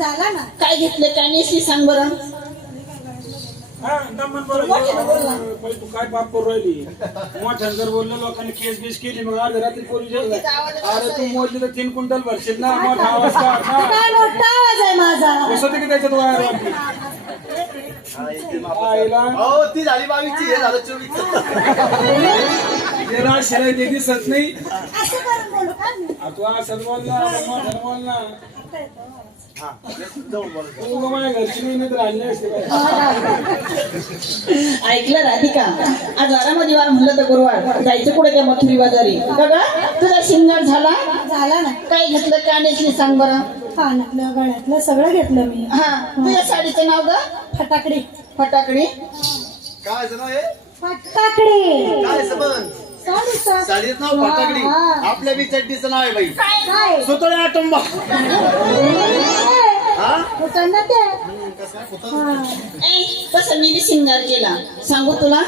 झाला ना? काय घेतलं काय नेसली सांग बरं. हा, दमन. बाई, तू काय बाप करू राहिली? मोठ्या जर बोललो लोकांनी केस बीस केली मग अर्ध्या रात्री. अरे तू मोजली तर तीन क्विंटल भरशील ना? मोठा आवाज? काढ ना. काय मोठा आवाज आहे माझा? कसं ते की त्याच्यात वायर वाटली आईला. हो ती झाली बावीसची हे झालं चोवीस जे राज शिराय ते दिसत नाही. असं करून बोलू का? मी? आ, तू असं बोल ना मोठ्यानं बोल ना. ऐकलं राधिका. आज वारामध्ये वार म्हणलं तर गुरुवार. जायचं कुठे त्या मथुरी बाजारी? बघा तुझा शिंगार झाला? झाला ना. काय घेतलं? काय नेसली सांग बरं. कानातलं गळ्यातलं सगळं घेतलं मी. हा तुझ्या साडीचं नाव ग फटाकडी. फटाकडी. काय नाव हे? फटाकडी. काय नाव. आपल्या बी चड्डीचं नाव आहे बाई. काय? सुतळे आटंबा. हा? ना ते तसं मी बी शिंगार केला. सांगू तुला?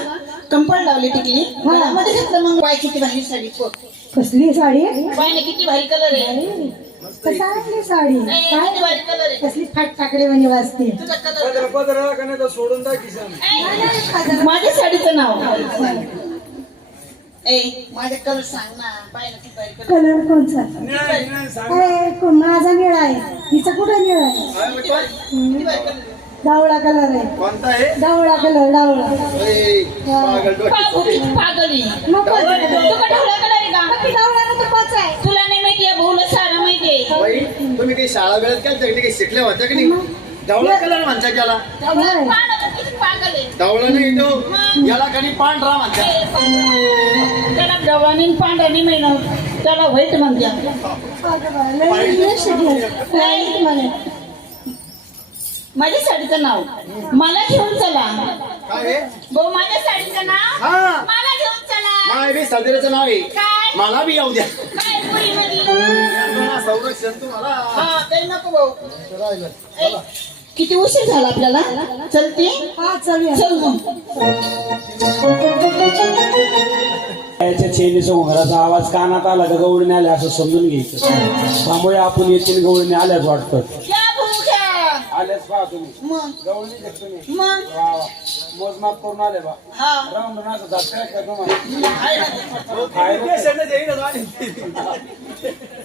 कंपल लावली टिकली. गळ्यामध्ये घातलं मग बाय किती भारी साडी पो कसली साडी? बायने किती भारी कलर आहे. कसं साडी? काय? कलर आहे. कसली फटाकडे म्हणे वाजते. तुझा कलर पदर पदर का नाही तर सोडून टाक खिशानं. माझ्या साडीचं नाव. ए माझे कलर सांग ना. कलर कलर कोणचा? नाही नाही सांग. अरे को- माझा निळा आहे. हिचा कुठं निळा आहे? काय? किती कलर डावळा कलर आहे. कोणता आहे? डावळा कलर डावळा. पागल. पागली नको तू कलर आहे का? डावळा ना तर पाच आहे. तुला नाही माहिती आहे भाऊला सारं माहिती आहे. बाई तुम्ही काही शाळा वेळेत केलं होतं का? काही शिकल्या होत्या की नाही? डावळा कलर म्हणता त्याला नाही. पागल, किती पागल आहे. डावळा नाही तो. याला कधी पांढरा म्हणतात. त्याला गव्हाणी त्याला व्हाईट म्हणे. माझ्या साडीचं नाव. मला घेऊन चला. काय आहे? भाऊ माझ्या साडीचं नाव? हा. मला घेऊन चला. माय बी नाव आहे. काय? मला बी येऊ द्या. काय संरक्षण तुम्हाला. हा काही नको भाऊ. राहिलं. किती उशीर झाला आपल्याला? चलते हा चल मग. याच्या चेनीच्या घराचा आवाज कानात आला तर गवळीने आल्या असं समजून घ्यायचं. त्यामुळे आपण येतील गवळीने आल्याच वाटतं. आल्याच पहा तुम्ही. मग. गवळणी मोजमाप करून आले बा. हा. राऊंड जात्रा.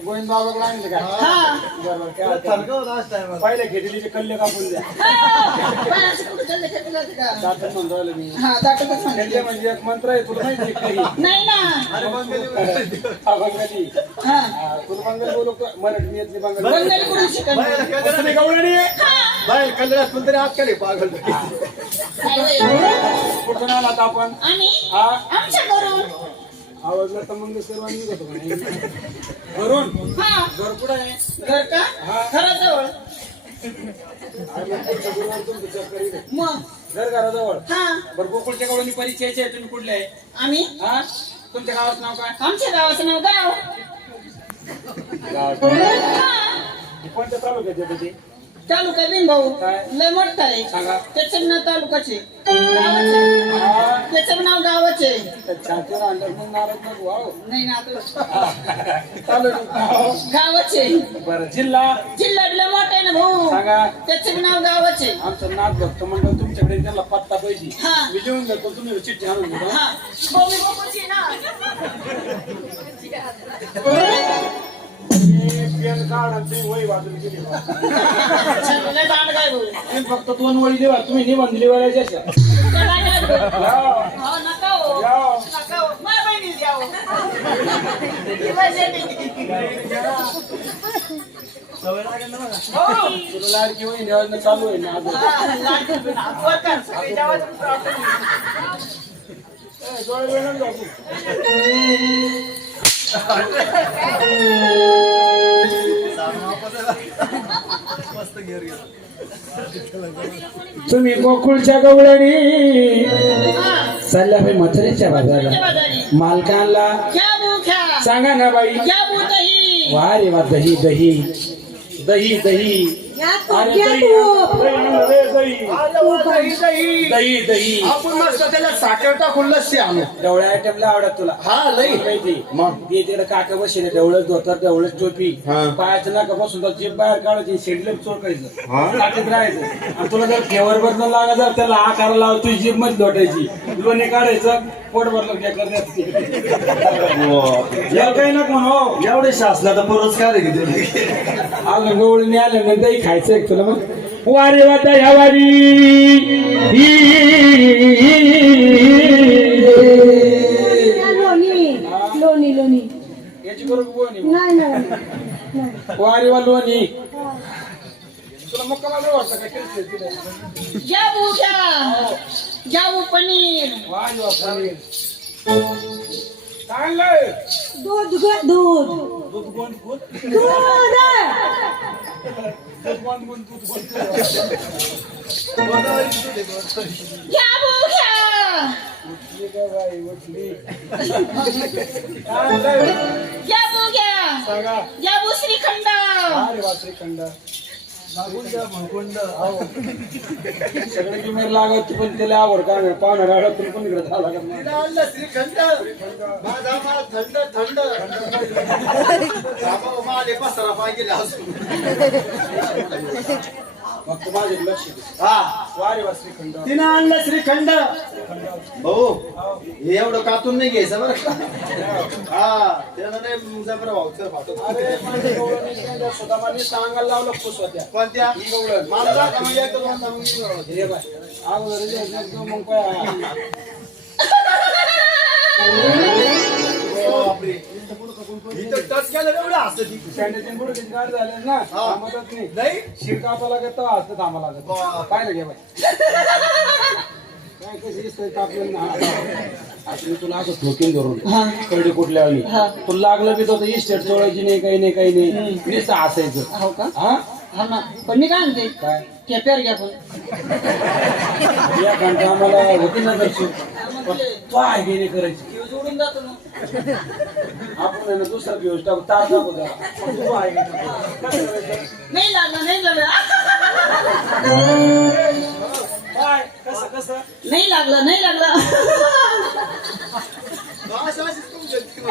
गोविंद बाबाकडे आणले का? हा. बरोबर काय. पहिले खेळलेले कल्ले कापून द्या. मी. म्हणते. कल्ले म्हणजे एक मंत्र आहे तुला माहिती हा, बंगाली. हा. हा, तुला बंगाली बोलू का? मराठी मी बंगाली. गवळणी बाय कल्लरात पण तरी आत का रे पागल. कुठून आलात आपण? आम्ही हा? आमच्या घरून. आवाजला तर मग सर्वांनी घेतो? घरून? हा. घर कुठं आहे? घर का? घराजवळ. मग? घर घराजवळ? हा. बरं गोकुळच्या गावांनी परिचयाचे आहे तुम्ही कुठले आहे? आम्ही? हा? तुमच्या गावाचं नाव काय? आमच्या गावाचं नाव गाव. हा. कोणत्या तालुक्यात येतं ते? तालुका बिनभाऊ काय? लय मोठा आहे. सांगा. त्याचं नाव तालुकाचे. गावाचे. त्याचं नाव गावाचे. छातीवर अंडर वाव नाही ना आपलं तालुका गावाचे. बरं जिल्हा? जिल्हा लय मोठा आहे ना भाऊ. सांगा. त्याचं नाव गावाचे. आमचं नाथ भक्त मंडळ तुमच्याकडे त्याला पत्ता पाहिजे. हा. मी लिहून देतो तुम्ही चिठ्ठी आणून हा. भाऊ मी गोकुळची ना पेन कार्ड आणि तुम्ही वही वाजून गेली बा. लय दांड काय भाऊ तुम्ही फक्त दोन वळी लिहा तुम्ही निबंध लिहायचे अशा? या. हो, नका हो. या. नका हो. माझ्या बहिणीला द्या हो. ती माझी हो. तुला लाडकी वही योजना चालू आहे ना अजून हा, लाडकी बहीण. वर कर. सगळी जेवायचं problem नाही. ए, डोळे वेळ नको तुम्ही गोकुळच्या गवळणी. चालल्या बाई मथुरेच्या बाजारला. मालकांना. सांगा ना बाई. वा रे वा दही दही दही दही दही. दही आणलं रे, दही अरे वा, दही, दही. दही दही. आपण मस्त त्याला साखर टाकून लस्सी आणू डवळ्या आयटमला आवडत तुला. हा लई. माहिती मग? ते तिकडे काका बसले डवळच धोतर डवळच टोपी. हा. पायाचं नाका बसून जीभ बाहेर काढायची शेडले हा. चोरकायचं राहायचं. आणि तुला जर फेवर बदल लागा जर त्याला आकार लावतो जीभमध्ये लोटायची लोणी काढायचं पोट भरलं काय करण्यात याला काही नको म्हणू. एवढे शासनाचा पुरस्कार आहे की तुला? आले ना खायचं एक तुला मग? वारे वाता ह्या वारी. लोणी लोणी लोणी. याची बरोबर नाही. नाही नाही. वारी वा लोणी. तुला मक्का मला वाटतं का आहे घ्या जाबू पनीर. वा दूध घ्या दूध. दूध जाबू घ्या उठली बाई उठली जाबू घ्या सांगा जाबू श्रीखंड. अरे वा श्रीखंड. सगळे किमेर लागत पण त्याला आवड काय पाहुणा रागात तरी पण इकडे जावं लागत नाही. आणलं श्रीखंड. माझा माल थंड थंड. बाबा, माल हे पसरा पाहिजे अजून. फक्त माझे लक्ष दे. हा वारे वा श्रीखंड तिनं आणलं श्रीखंड भाऊ हे एवढं कातून नाही घ्यायचं बरं का हा त्यानं नाही अरे गवळणी केल्या सुदामाने सांगायला लावलं खुश होत्या कोणत्या ही गवळण. मला दाखवा, एकदा दोनदा मग मी गवळण. हे बाय अगोदर रिजल्ट एकदम मग काय. टच केलं एवढं असतं ती? सँडेशन गुडघे गाड झाले ना हा. थांबतच नाही? नाही? शिर कापा लागत तेव्हा असतं थांबा लागत बाप. पाहिलं घे काय कशी दिसतंय ना? असं मी तुला असं ठोकीन धरून. कळडी कुठल्या वेळी तुला लागलं बी तर इस्टेट चोळायची नाही काही नाही काही नाही. नुसतं हसायचं. हो का? हा? हा ना. पण मी काय म्हणते? काय? केप्यावर घ्या पण. या घंटा आम्हाला होती ना दर्शन पण तो आहे की नाही करायची. जोडून जातो ना. आपण आहे ना दुसरा दिवस टाकू तार टाकू त्याला. पण तो आहे की नाही करायचं? नाही लागलं नाही लागलं. काय? कसं कसं? नाही लागलं नाही लागलं. असं अशीच तुमच्या ती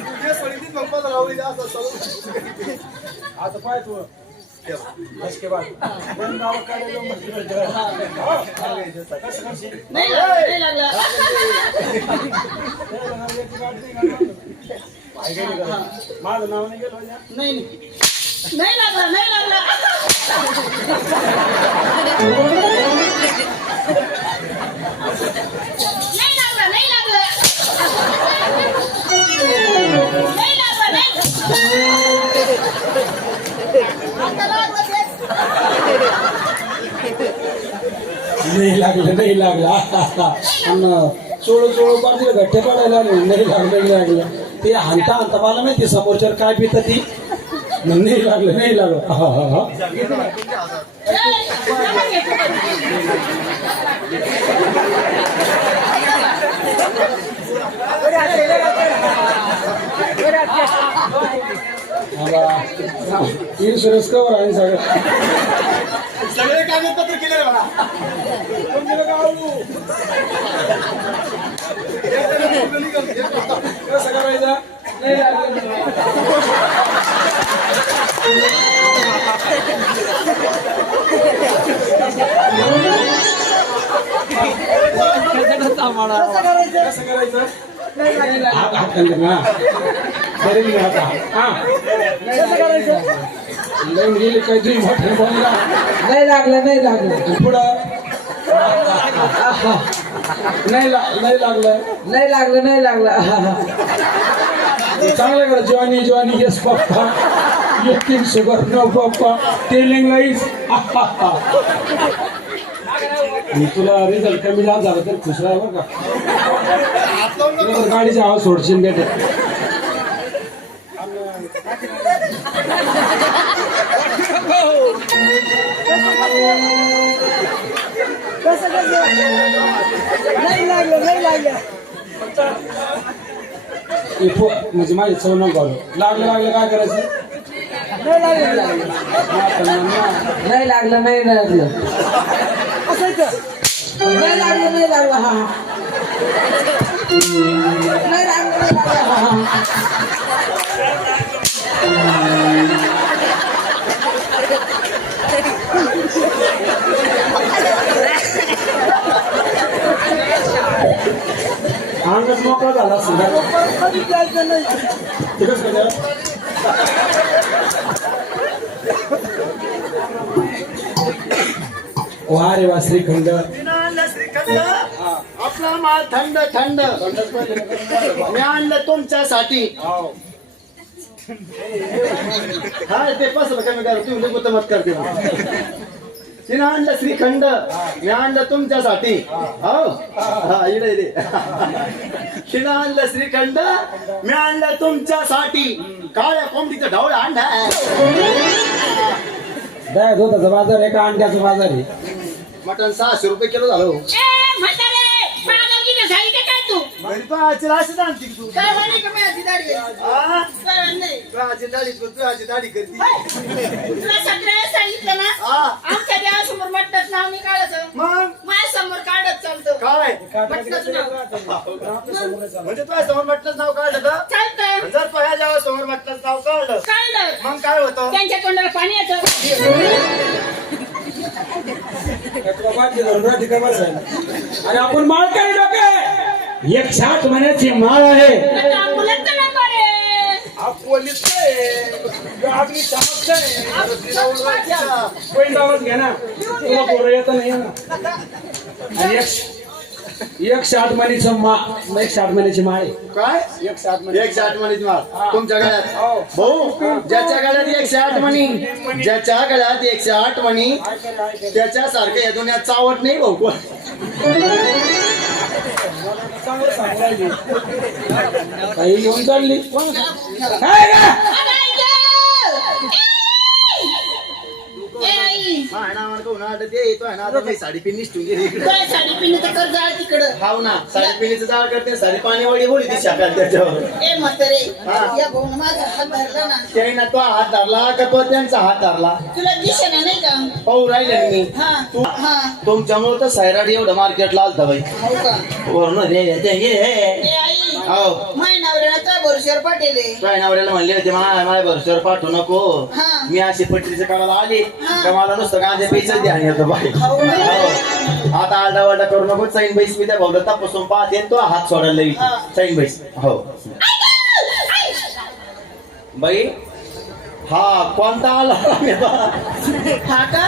तुझ्या सोडीत मग पंधरा आवडी असं चालू. आता पाय तू. इसके बाद बंद आवाज काढायला मग तिकडे जरा. हा. कसं करशील? नाही लागलं नाही लागलं त्याला ना याची गाठ नाही घालणार. पाय गेली का? माझं नाव नाही गेलं माझ्या नाही नाही लागलं नाही लागलं नाही लागलं नाही लागलं. नाही लागलं आणि चोळू चोळू पाडले घट्टे पडायला नाही लागलं नाही लागलं. ते हांता हांता मला माहिती समोरच्यावर काय पित ती. नाही लागलं नाही लागलं. हा, हा, हा. इन्शुरन्स कवर आहे सगळं. सगळे कागदपत्र केले मला गेलं गावाला? कसं करायचं? हात हात खाली ना बरे मी हात हा कसं करायचं लई गेली काहीतरी मोठे बोलला नाही लागलं नाही लागलं पुढं नाही नाही लागलं नाही लागलं नाही लागलं चांगलं करा जॉनी जॉनी येस पप्पा येतील sugar no papa telling lies मी तुला रिझल्ट कमी झाला झाला तर खुश राहा बरं का गाडीचा आवाज सोडशील बेटे नाही लागलं नाही लागलं म्हणजे माझी चव नको घालू. लागलं लागलं काय करायचं नाही लागलं नाही लागलं लागलं नाही लागलं नाही लागलं नाही लागलं. नाही लागलं नाही लागलं हा. अंगच मोकळा झाला वा रे वा श्रीखंड. माल थंड थंड. मी आणलं तुमच्यासाठी. हा ते पसलं कमी करा तुम्ही मत करते तिनं आणलं श्रीखंड. मी आणलं तुमच्यासाठी. हो? हा इकडे इकडे तिनं आणलं श्रीखंड. मी आणलं तुमच्यासाठी. काळ्या कोंबडीचं ढवळं अंडा दया दुधाचा बाजार आहे का अंड्याचा बाजार आहे? मटण सहाशे रुपये किलो झालं झाली का काय तू? घरी तो आजी असं आणते की तू. काय म्हणे का माझी दाढी आहे? हा? काय म्हणणे? तू आजी दाढी तू आजी दाढी करते. तुला सांगितलं ना? हा आमच्या देवासमोर मटणाचं नाव नाही काढायचं मग? माझ्यासमोर काढत चालतं. काय? मटणाचं नाव. म्हणजे तुझ्या समोर मटणाचं नाव काढलं का चालतं. जर तो ह्या जेव्हा समोर मटणाचं नाव काढलं काढलं. मग काय होतं? त्यांच्या तोंडाला पाणी येतं. काय तुला बाटली धरून राहते का बसायला? आणि आपण माळ काय एक साठ महिन्याची माळ आहे. हा घ्या ना. तुला येतं नाही ना. एक एक साठ महिन्याचं मा एक साठ महिन्याची माळ आहे. काय? एक साठ महिने मणीच माल तुमच्या हो. गळ्यात. भाऊ ज्याच्या गळ्यात एकशे आठ मणी ज्याच्या गळ्यात एकशे आठ मणी त्याच्यासारखं या दुनियात चावट नाही भाऊ कोण. चांगलं सांगू काही येऊन चालली काय का ना मला कोण आलं ते येतो आहे ना आता साडी पिन निसटून गेली इकडे. काय साडी पिण्याचं कर्ज आहे तिकडं. हाव ना साडी पिनीचं जाळ करते साडी पाणी वडी बोली ती शाकाल त्याच्यावर. ए म्हातारे हा. या भाऊन माझा हात धरला ना. त्याने ना तो हात धरला का तो त्यांचा हात धरला? तुला दिसेना नाही का? पाहू राहिले ना मी. हा तू- हा. तुमच्यामुळे तर सैराट एवढं मार्केटला आलता बाई. हो का? वरून रे हे आई माय नवऱ्याला त्या भरोश्यावर पाठवले? काय नवऱ्याला म्हणले होते माय माय पाठवू नको. हा. मी अशी पटरीच्या कामाला आली हा. का मला नुसतं गांजे पैसे ध्यान येतं बाई. हो. आता आलडा वालडा करू नको चैन बैस मी त्या भाऊला तपासून पाहते तो हात सोडायला येईल. चैन बैस. हो. बाई हा कोणता आला? हा का?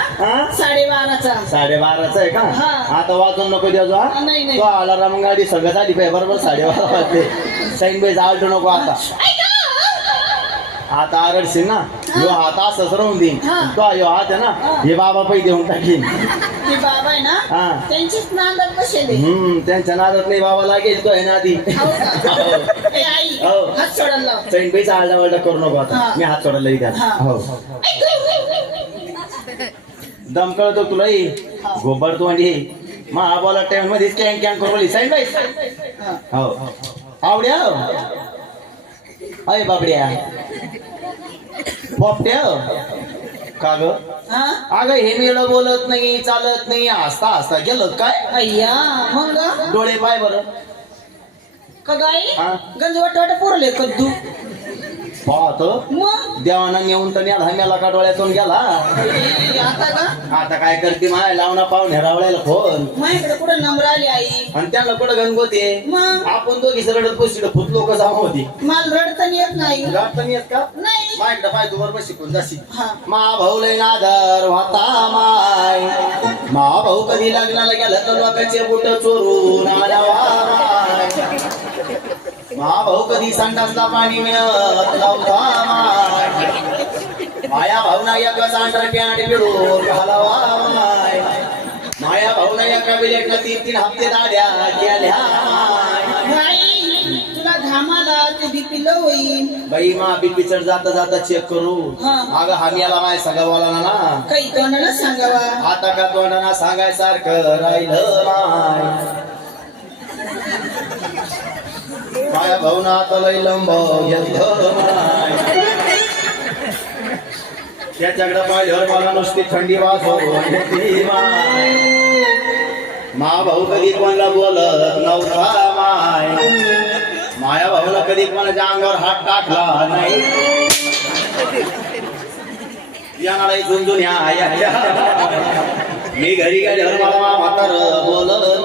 साडेबाराचा. साडेबाराचा आहे का? हा. आता वाजून नको द्याजो हा नाही, नाही. तो आला राम गाडी सगळं झाली पाहिजे बरोबर? साडेबारा वाजले. चैन बैस आलटू नको आता. आता आरडशील ना? ह्यो हात असंच राहून देईन हा. तो ह्यो हात आहे ना. हे. बाबा पै देऊन टाकीन. ते बाबा आहे ना हा. त्यांचीच नांदात बसेले. हम्म त्यांच्या नादात नाही बाबा लागेल तो आहे ना आधी. हो का? ए आई हो. हात सोडायला लाव. चैन पैसे आलडा वळडा करू नको आता. हा. मी हात सोडायला येईल हा. हो. दम कळतो तुला ये गोबर तू आणि मा बोला टाइममध्ये कॅन कॅन करू साईन बाई. हा. हो. आवड्या? अय बाबड्या. पोपट्या का ग? हा? अगं हे मेळ बोलत नाही चालत नाही हसता हसता गेलं काय? अय्या मग? डोळे पाय बरं. का गाई? हा. गंज वाट वाट पुरले कद्दू. पाहतो? देवाना नेऊन तर नेला मेला का डोळ्यातून गेला? आता का? आता काय करते माय? लावणा पाहुणे रावळ्याला फोन. माझ्याकडे कुठं नंबर आली आई? आणि त्यांना कुठं गणगोते? आपण दोघी सरळ पुसड फुटलो का जाऊ होती. मला रडता येत नाही. तर येत का? नाही. मायकडे पाय तू बरोबर शिकून जाशी मा भाऊ लय नादर होता माय. मा भाऊ कधी लग्नाला गेला तर लोकांचे बुट चोरून आला वा माय. मा भाऊ कधी संडासला पाणी मिळत नव्हता माय. भाऊना एका सांडरा पॅन्ट मिळून घालावा माय. भाऊना एका बिलेटला तीन तीन हप्ते दाड्या नाही तुला घामाला ते बीपी लो होईल बाई मा बीपी चढ जाता जाता चेक करू. अगं हामी आला माय सगळं बोला ना. काही तोंडाला सांगावा. आता का तोंडाना सांगायसारखं राहिलं माय. माया भाऊना आता लय लंब घेतलं माय त्याच्याकडे पाहिल्यावर मला नुसती थंडी वास मा भाऊ कधी कोणाला बोलत नव्हता माय. माया भाऊला कधी कोणाच्या अंगावर हात टाकला नाही. येणारा झुंजून या या- मी घरी गेल्यावर मला मा म्हातार बोलत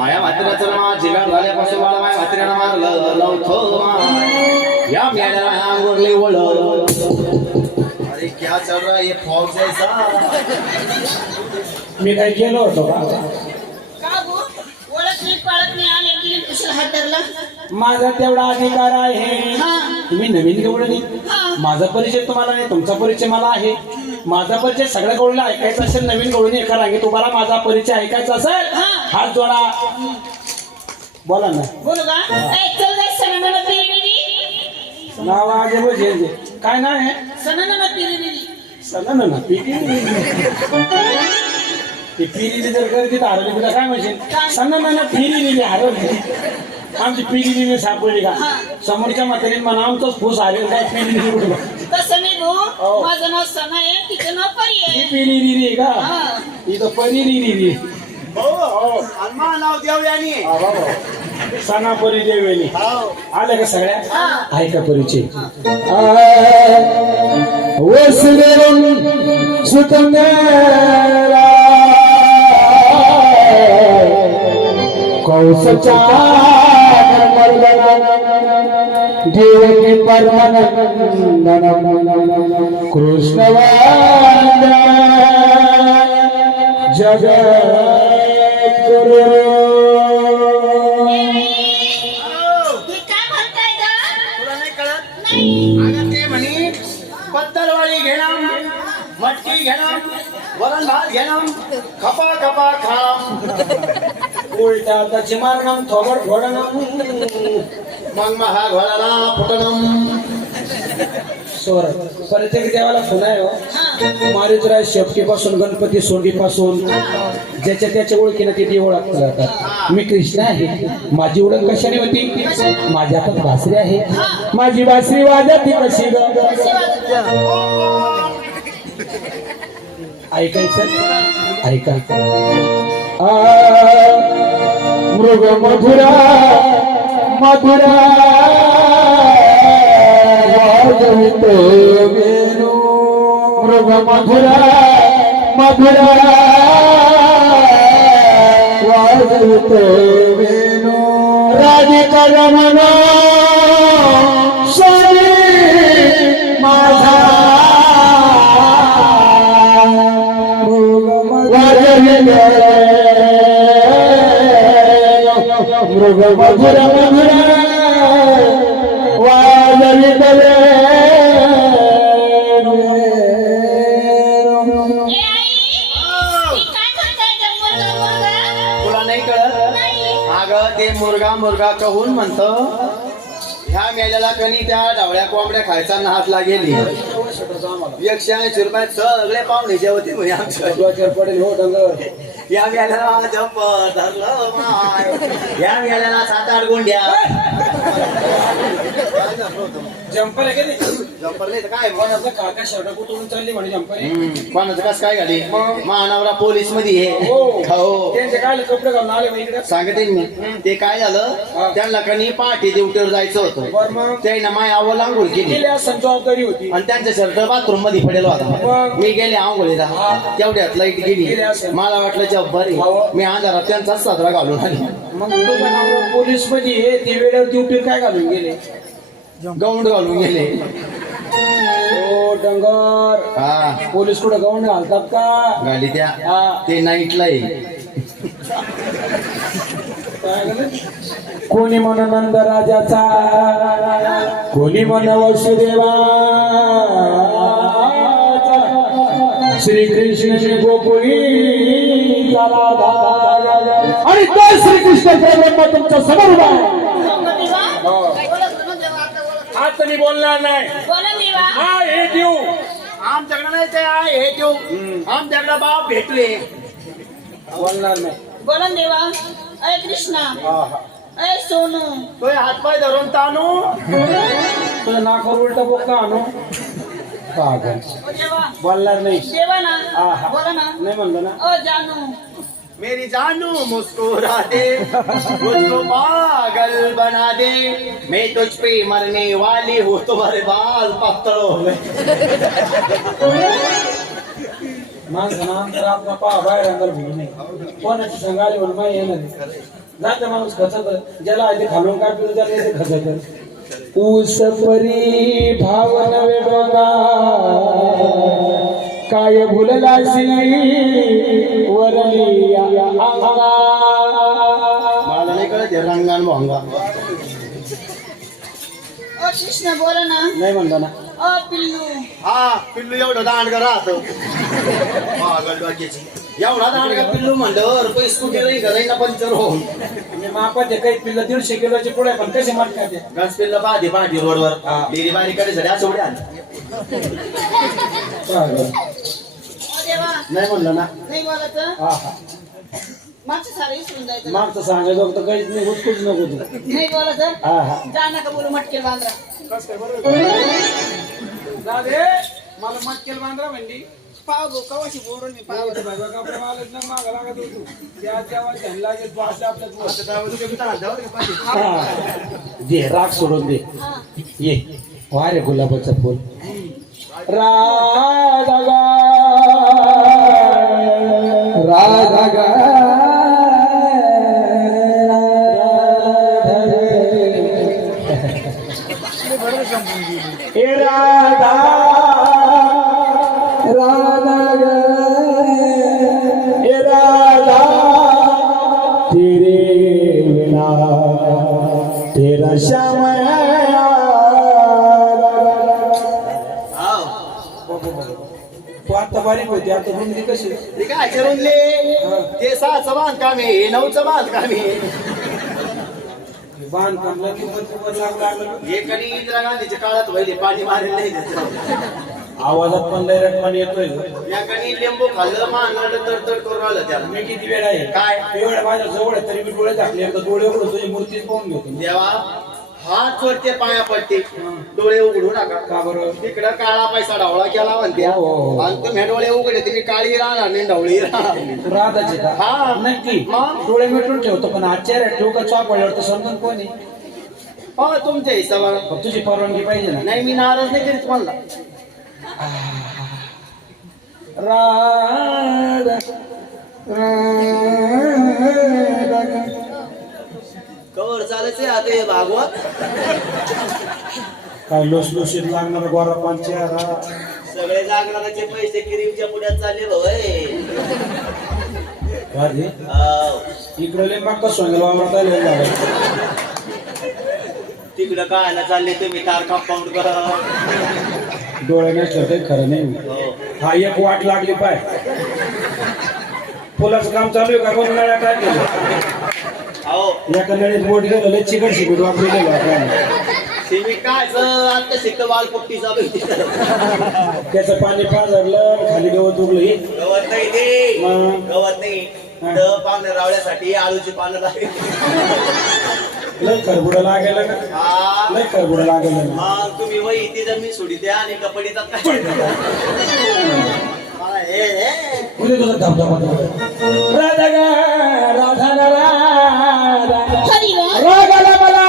माया म्हाताऱ्याचं मा जिगाड झाल्यापासून मला माया म्हाताऱ्यानं मारलं नव्हतं माय. या मेळ्याला अंगोरले वळ. अरे क्या चल रहा ये फौज जैसा मी काय केलं होतो? का गो ओळख नाही पाळत नाही माझा तेवढा अधिकार आहे. तुम्ही नवीन गवळणी. माझा परिचय तुम्हाला नाही तुमचा परिचय मला आहे. माझा परिचय सगळ्या गवळीला ऐकायचा असेल नवीन गवळणी एका रांगे तुम्हाला माझा परिचय ऐकायचा असेल. हात जोडा. बोला ना. बोलू का? सणाना पिरिनी नाव आजे बजे काय नाव आहे? ती पिरी जर गर्दी तर हरवली तुला काय म्हणशील? सना ना फिरी लिहिली हरवली. आमची पिरी लिहिली सापडली का? समोरच्या म्हातारीने म्हणा आमचंच फूस हरेल काय पिरी लिहिली तसं नाही हो. भाऊ माझं नाव सना आहे तिचं नाव परी ही आहे पिरी लिहिली का? हा. ही तर परी लिहिली हनुमान नाव देवयानी. सना परी देवेली आलं का सगळ्या? आहे का परिचय सुतमेरा कौसचा देवकी परमानंदन कृष्णवाद जग उलटा त्याचे मारणं थोबड फोडणं मग महा घोडाला फुटणं सोर प्रत्येक देवाला खुना आहे हो. मारुतराय शेपटीपासून गणपती सोंडीपासून ज्याच्या त्याच्या ओळखीनं ते देव ओळखले जातात. मी कृष्ण आहे. माझी ओळख कशाने होती? माझी आपण बासरी आहे. माझी बासरी वाजती कशी ग? ऐकायचं? ऐका आ, मृग मधुरा मधुरा। वाजवितो वेणू मृग मधुरा मधुरा। वाजवितो वेणू राधिका मधुर मधुर वाजवित तुला नाही कळत अगं ते मुर्गा मुर्गा कहून म्हणतो ह्या मेल्याला कणी त्या डावळ्या कोंबड्या खायचा हात लागेली एकशे ऐंशी रुपयात सगळे पाहुणे जेवते म्हणे आमच्या पडेल हो डंगर या गेल्याला जप धरलं माय. या गेल्याला सात आठ गोंड्या. जंपर आहे का नाही? तर काय मग? कोणाचं काका शर्ट कुठून चालली म्हणे जंपर आहे. हम्म, कोणाचं कस काय महानवरा पोलीसमध्ये आहे. हो. हो. त्यांचे काय कपडे घालून आले मग इकडे? सांगते मी. ते काय झालं? त्यांना कणी पहाटे ड्युटीवर जायचं बरं होतं मग? त्याने माय आवड आंघोळ केली. गेली असं जबाबदारी होती. आणि त्यांचा शर्ट बाथरूममध्ये पडेल होता. मग? मी गेले आंघोळीला. हा. तेवढ्यात लाइट गेली. गेली असेल. मला वाटलं जब्बर आहे. हो. मी अंधारात त्यांचाच साजरा घालून आली. मग पोलीसमध्ये आहे, ती वेळेवर ड्युटी काय घालून गेले? गौंड घालून गेले. ओ डंगर. हा. पोलीस कुठं गवंड घालतात का? गाडी त्या. हा. ते नाईटला आहे? कोणी म्हण नंद राजाचा? कोणी म्हण वसुदेवा? श्रीकृष्ण गोकुळी झाला आणि तो श्रीकृष्ण परब्रह्म तुमच्यासमोर उभा आहे. देवा हो. ओळख म्हणून देवा आता मी बोलणार नाही. बोला देवा हा हे देऊ. आमच्याकडे नाही ते आहे हे देऊ. आमच्याकडे बाप भेटले. बोलणार नाही. बोला देवा अय कृष्णा. हा हा. अय सोनू. तो हातपाय धरून ताणू तुझं नाकावर उलटा बोका आणू. पागल. ओ देवा. बोलणार नाही. देवा ना. आहा. बोला ना. नाही म्हणलं ना? ओ जानू. मेरी जानू मुस्कुरा दे मुझको पागल बना दे। मैं तुझ पे मरने वाली हूँ तुम्हारे बाल पत्थरों में। गए माणसानं अंतर आपला पहा बाहेर अंतर कोणाची संघाली म्हणून माही येणार नाही. माणूस खचत ज्याला आधी खालून काढतो त्याला येते खचत ऊस परी भाव नवे काय भुललासी वरली अंगा मला नाही कळत रंगान भोंगा. ओ कृष्ण बोला ना. नाही म्हणतो ना. ओ पिल्लू. हा पिल्लू एवढं पागल डोक्याची. एवढा दांडगा पिल्लू म्हणल्यावर रुपये स्कूटीला पंचर होऊन. म्हणजे मापाचे काही पिल्लं दीडशे किलोचे पुढे पण कसे मागतात ते? गणस पिल्लं पाहते पाहते रोडवर हा. डेरी बारी करायसाठी असं उड्या पागल. ओ देवा. नाही म्हणलं ना. नाही बोलायचं हा? हा मागचं सारं विसरून जायचं. ना. मागचं सांगायचं तर काहीच नाही हुसकुच नको तू. नाही बोलायचं हा? हा जा नका बोलू मटकेल बांधरा. कस काय बरोबर दादे मला मटकेल बांधरा म्हणली. पाव गो कवाशी बोलून मी पाव. दे राग सोडून दे. ये. वारे गुलाबाचं फुल. राधा बारीक होती. आता रुंदी कशी? ते काय चिरुनले ते सहाचं बांधकाम आहे हे नऊचं बांधकाम आहे. लागलं हे कधी इंदिरा गांधीच्या काळात पहिले पाणी मारेल नाही त्याचं. आवाजात पण लय पाणी येतोय. या कणी लिंबू खाल्लं मान तडतड करून आलं त्याला. मी किती वेळ आहे? काय? वेळ माझ्या जवळ आहे तरी मी डोळे टाकले एकदा डोळे उघडून तुझी मूर्तीच पाहून घेतो. देवा हात वरते पाया पडते. डोळे उघडू नका. का बरं? तिकडं काळा पैसा ढवळा केला म्हणते. हो, हो, हो. आणि तुम्ही डोळे उघडे तुम्ही काळी राहणार नाही ढवळी राहणार राधाची का? हा. नक्की. मग? डोळे मिटून ठेवतो पण आज चेहऱ्यात ठेवू का चॉप पडल्यावर तर समजून कोणी? हो तुमच्या हिशोबानं. तुझी परवानगी पाहिजे ना. नाही मी नाराज नाही करीत म्हणला राधा राधा. कवर चालायचे आता हे भागवत. काय लुसलुशीत लागणार गोरा चेहरा सगळे जागरणाचे पैसे किरीमच्या पुढ्यात चालले भाऊ राधे इकडे मग कसं वावरता आलेलं झालं तिकडं काय चालले तुम्ही तार कंपाऊंड करा. डोळे नसलं खरं नाही हो. हा एक वाट लागली पाय. पुलाचं काम चालू आहे का? कोण काय केलं एका नळीत बोट गेलं लय चिकट शिकट वापरू गेलं. त्याचं पाणी पाझरलं खाली गवत उगलं हे गवत नाही ते. मग? गवत नाही. ड पानं रावण्यासाठी आळूची पानं लागली. लय खरबुडं लागायला का? हा. लय खरबुडं लागायला. मग तुम्ही वही ती जमीन सोडी द्या आणि कपडीचा काय? तुझा धबधबा राधा गा राधा राग आला मला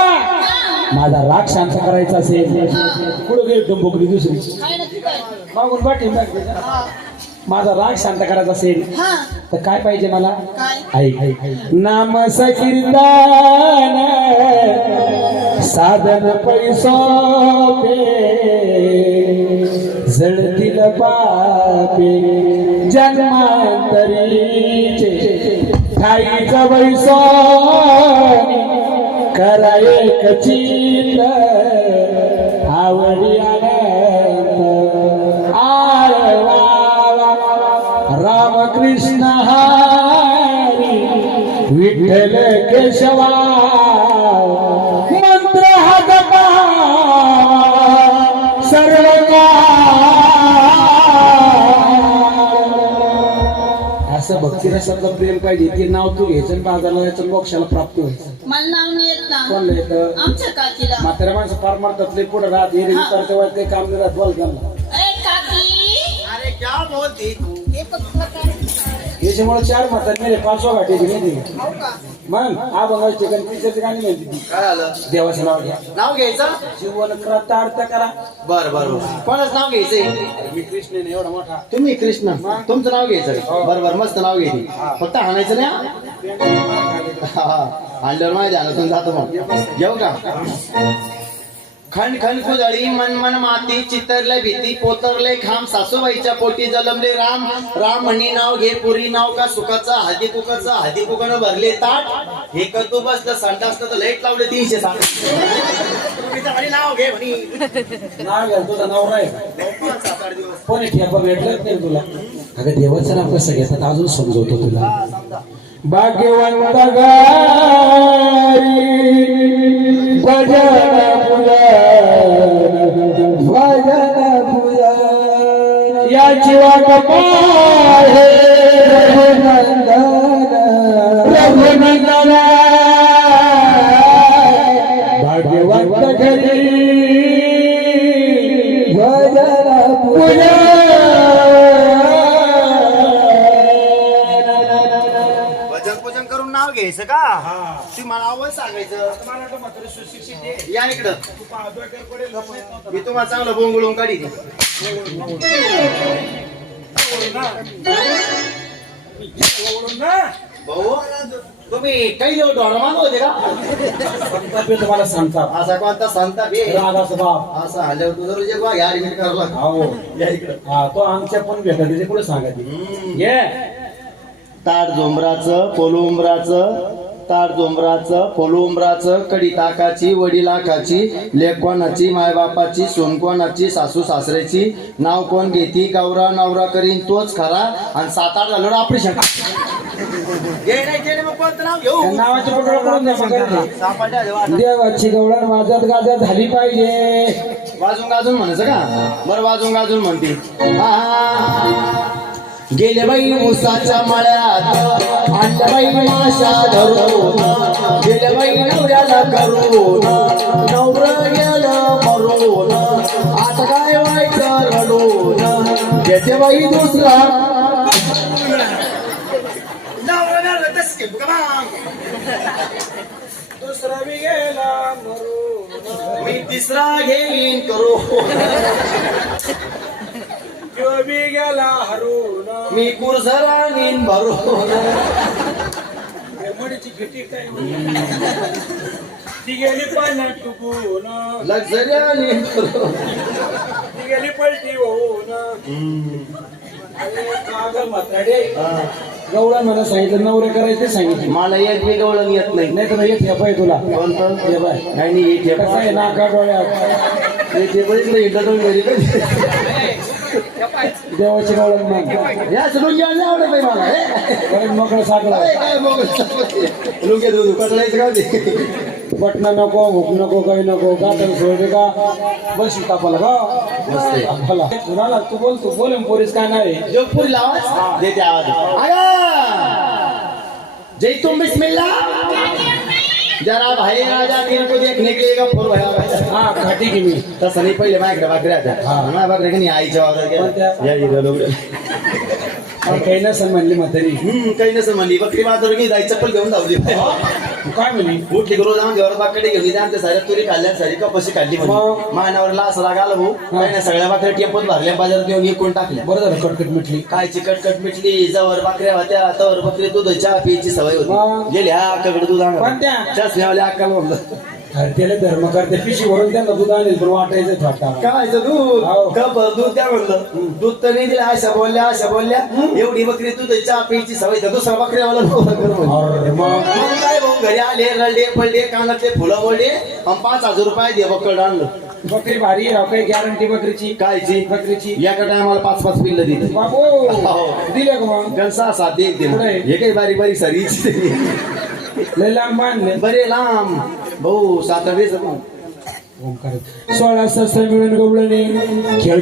माझा राग शांत करायचा असेल. पुढे गेली डुंबुकली दुसरी. मागून पाठी हा. माझा राग शांत करायचा असेल तर काय पाहिजे मला? ऐक नाम सकीर्तन साधन पैसो जळतील पापे जन्मांतरीचे ठाईचा वैसा करा एक चित आवडी आनंद. आळवा रामकृष्ण हरी विठ्ठल केशवा. भक्तिरसातलं प्रेम पाहिजे ते नाव तू घ्यायचं बाजारला याचं मोक्षाला प्राप्त व्हायचं. मला नाव नाही येत ना. कोण येतं? आमच्या काकीला. म्हाताऱ्या माणसं फार मारतात लई पुढे राहत हे विचारच्या वेळेत काही काम नाही राहत बोल त्यांना. ए काकी. मोती तू? याच्यामुळे चार म्हातारे मेले पाचवा घाटे गेले हा बघा चिकन पिक्चरची गाणी म्हणते ती. काय आलं? देवाचं नाव घ्या. नाव घ्यायचं? जीवन कृतार्थ करा. बर बर कोणाच नाव घ्यायचंय मी कृष्ण एवढा मोठा तुम्ही कृष्ण. तुमचं नाव घ्यायचं बर बर मस्त नाव घ्यायची फक्त हाणायचं नाही हा? हा. आणल्यावर माझ्या ध्यानातून जातो मग. येऊ का? खंड खंड कुदळी मन मन माती चितरले भीती पोतरले खांब सासूबाईच्या पोटी जलमले राम. राम म्हणी नाव घे पुरी नाव का सुखाचा हदी कुकाचा हदी कुकानं भरले ताट. हे कर तू बसलं संडास तर लाइट लावले तीनशे साठ नाव घे म्हणी. नाव घ्या तुझा नवरा आहे. सात आठ दिवस कोणी ठेपा भेटलंच नाही तुला? अगं देवाचं नाव कसं घेतात? अजून समजवतो तुला. भाग्यवंत गारी भजन भजन याची वाट पाहे तुम्हाला चांगलं बोंगळून काढी भाऊ तुम्ही काही मागव होते का? मला संताप असा कोणता रागाचा बाप. असं तुझं रोज एक हो. या इकडं. हा तो आमच्या पण त्याचे कुठे. ये. ताड जोंबराचं पोलुंबराचं ताड जोंबराचं पोलुंबराचं कडी ताकाची वडिलाकाची लेखवानाची मायबापाची सोनकोनाची सासू सासऱ्याची नाव कोण घेती गौरा नवरा करीन तोच खरा. आणि सात आठ झालं ऑपरेशन नावाची पकड करून द्या. देवाची गवळण माझ्यात गाजत झाली पाहिजे. वाजून गाजून म्हणायचं का? बरं वाजून गाजून म्हणते. गेले बाई उसाच्या मळ्यात. आणल्या बाई माशा धरून गेले बाई नवऱ्याला करून नवर गेलं मरून आता काय व्हायचं रडून घेते बाई दुसरा. नवरा दुसरा बी गेला मरून. मी तिसरा घेईन करू. गेला हरून. मी कुरझरा नीन भरून मडीची खिटी काय ती गेली पाण्यात टुकून लक्झऱ्या नीन करून ती गेली पलटी होऊन. अरे पागल म्हाताडे गवळण मला सांगितलं नवरे करायचे सांगितले. मला एक बी गवळण येत नाही. नाही तर एक ठेपा आहे तुला. कोणतं? बाय नाही नाही, हे आहे नाका डोळ्यात? हे ठेपा इकडे इकडं घरी देवाची गवळण मान या लुंगी आणल्या आवडत नाही मला हे. मोकळं साकळं काय काय मग लुंगी दूध कटलायचं का ते? बटणं नको हुक नको काही नको गाठण सोडे का? बस तापाला का? तापाला. कुणाला? तू बोल तू बोल पोरीस काय नाही जोगपुरी आवाज देते आवाज. आया! जय तुम बिस्मिल्लाह. जरा भाई राजा तीन को देखने के लिए का फोन भया हा खाटी की मी तसं नाही पहिले माझ्याकडे बाकऱ्या होत्या हा. बाकऱ्या की नाही आईच्या? वावरात या लोकडं. आणि काही नसेल म्हणली म्हातारी हम्म काही नसं म्हणली बकरी बाजार की जायचं चप्पल घेऊन धावली तू काय म्हणली? उठली करू जाऊन घर बाकडे घेऊन आमच्या साऱ्या तुरी खाल्ल्या सारी कपाशी खाल्ली? म्हणजे मानावरला असं राग आला भाऊ. नाही सगळ्या बाकऱ्या टेपत भरल्या बाजारात घेऊन विकून टाकल्या. बरं झालं कटकट मिटली. काय चिकट मिटली जवळ बकऱ्या होत्या तवर बकरी दूध चहा प्यायची सवय? होती. गेली हा अक्काकडे दूध कोणत्या? चष्म्यावाल्या अक्का म्हणलं. त्याला धर्म करते पिशी भरून त्यांना दूध आणेल पण वाटायचं वाटतं काय ते दूध? हो. कपर दूध द्या म्हणलं. दूध तर नाही दिलं अशा बोलल्या अशा बोलल्या एवढी बकरी दूध चहा प्यायची सवय तर दुसरा बकऱ्यावाला नव्हता कर म्हणलं. अरे मग? मग काय भाऊ घरी आले रडले पडले कानातले फुलं बोलले आणि पाच हजार रुपये दे बकड आणलं. बकरी भारी आहे काही गॅरंटी बकरीची? कायची? बकरीची? एका टायमाला पाच पाच पिल्ल दिली हो. दिले का मग? गणसा सात एक दिलं पुढे. हे काही बारीक बारीक सरी लय लांब बांधले. बरे लांब. भाऊ सात वेळेस सोळा सहस्र मिळून गवळणे खेळ